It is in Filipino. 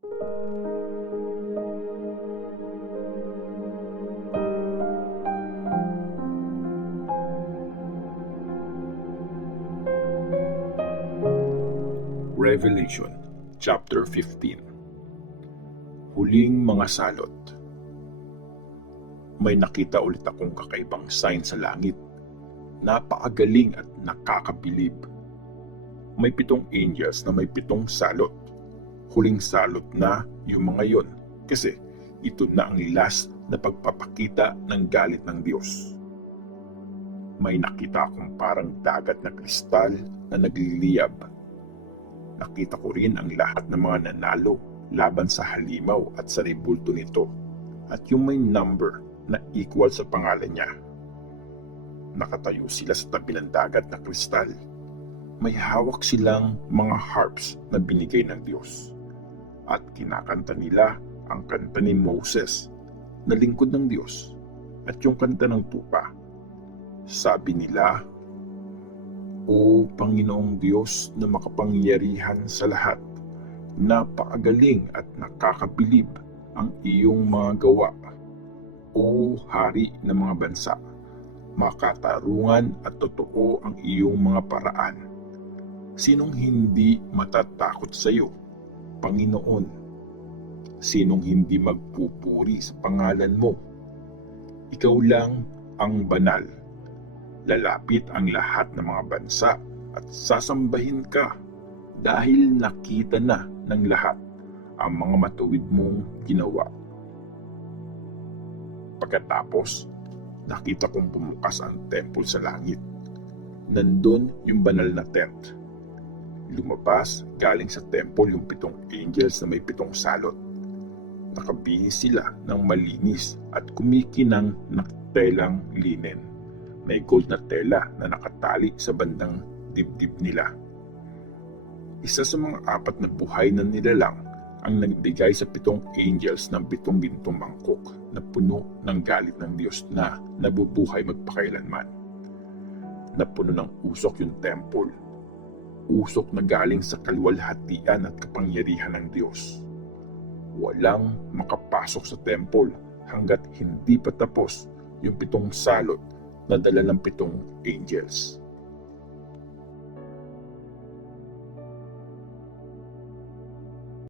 Revelation chapter 15. Huling mga salot. May nakita ulit akong kakaibang sign sa langit. Napakagaling at nakakabilib. May 7 angels na may 7 salot. Huling salot na yung mga yon, kasi ito na ang last na pagpapakita ng galit ng Diyos. May nakita akong parang dagat na kristal na nagliliyab. Nakita ko rin ang lahat ng mga nanalo laban sa halimaw at sa rebulto nito, at yung may number na equal sa pangalan niya. Nakatayo sila sa tabi ng dagat na kristal. May hawak silang mga harps na binigay ng Diyos, at kinakanta nila ang kanta ni Moses na lingkod ng Diyos, at yung kanta ng tupa. Sabi nila, "O Panginoong Diyos na makapangyarihan sa lahat, napakagaling at nakakabilib ang iyong mga gawa. O Hari ng mga bansa, makatarungan at totoo ang iyong mga paraan. Sinong hindi matatakot sa iyo, Panginoon? Sinong hindi magpupuri sa pangalan mo? Ikaw lang ang banal. Lalapit ang lahat ng mga bansa at sasambahin ka, dahil nakita na ng lahat ang mga matuwid mong ginawa." Pagkatapos, nakita kong bumukas ang temple sa langit. Nandun yung banal na tent. Lumabas galing sa temple yung 7 angels na may 7 salot. Nakabihis sila ng malinis at kumikinang na telang linen. May gold na tela na nakatali sa bandang dibdib nila. Isa sa mga 4 na buhay na nilalang ang nagbigay sa 7 angels ng 7 gintong mangkok na puno ng galit ng Diyos na nabubuhay magpakailanman. Napuno ng usok yung temple. Usok na galing sa kaluwalhatian at kapangyarihan ng Diyos. Walang makapasok sa temple hanggat hindi pa tapos yung 7 salot na dala ng 7 angels.